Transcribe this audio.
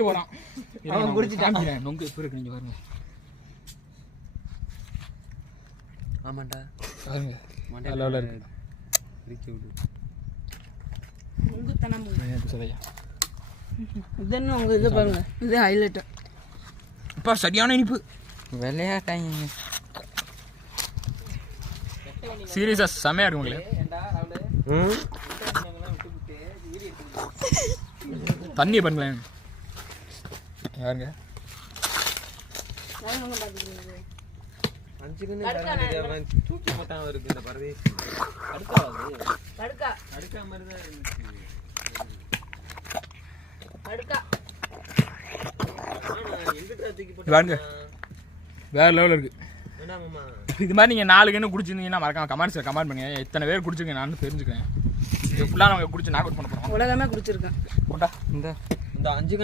போறான் அவன் குடிச்சிட்டான். நொங்கு இப்ப இருக்கு, நீங்க பாருங்க. ஆமாண்டா பாருங்க மண்டல இருக்கு. இருக்கு விடு. நொங்கு தனம் சரியா இதென்ன உங்க இது பாருங்க, இது ஹைலைட். இப்ப சரியான இனிப்பு. விளையாட்டாங்க சீரியஸா செமையா இருக்கு உங்களுக்கு. தண்ணி பண்ணுங்களேன் யாருங்க. தூக்கி போட்டான் இருக்கு இந்த பறவை. அடுக்கா மாதிரி தான் இருந்துச்சு. பாருங்க வேற லெவலில் இருக்கு. இது மாதிரி நீங்கள் 4 கன்று குடிச்சிருந்தீங்கன்னா மறக்காம கமெண்ட்ஸில் கமெண்ட் பண்ணுங்க. எத்தனை பேர் குடிச்சிருக்கேன் நான் தெரிஞ்சுக்கிறேன். இது ஃபுல்லாக நாங்கள் குடிச்சு நாக் அவுட் பண்ண போகிறோம். உலகமே குடிச்சிருக்கேன். இந்த 5